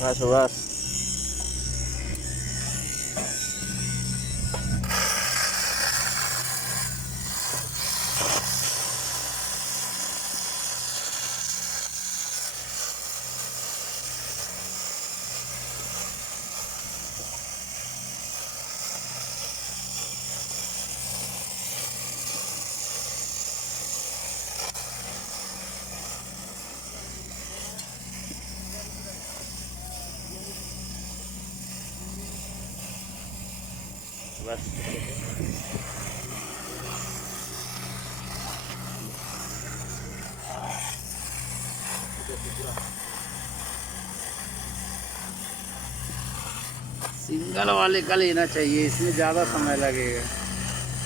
बस बस। बस सिंगल वाले का लेना चाहिए, इसमें ज़्यादा समय लगेगा।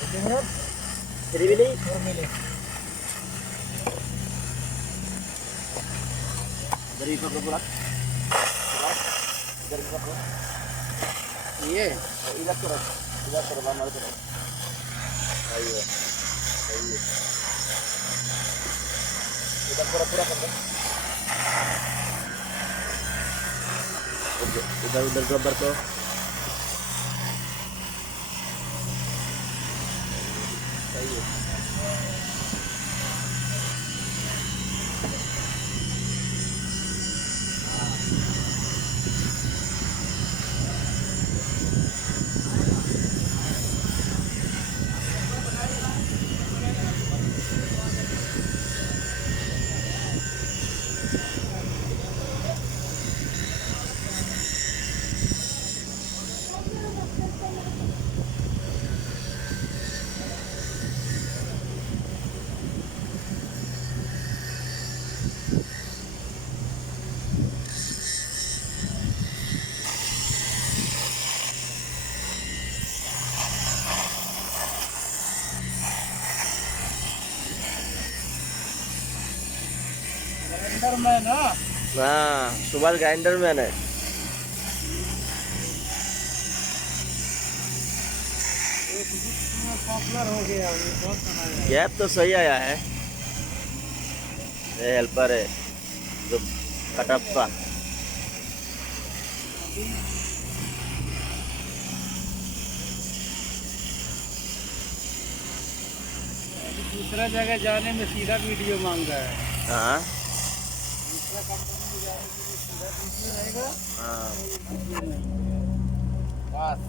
ये सही है, सही है। इधर उधर रबर को सही है। अंदर में ना हाँ, सुभाष ग्राइंडर मैन है। पॉपुलर हो गया, ये बहुत बनाया। गैप तो सही आया है। ये हेल्पर है जो कटप्पा। दूसरा जगह जाने में सीधा वीडियो मांग रहा है। हाँ दूसरा कंपनी में जाने के लिए सीधा वीडियो रहेगा। हाँ। बस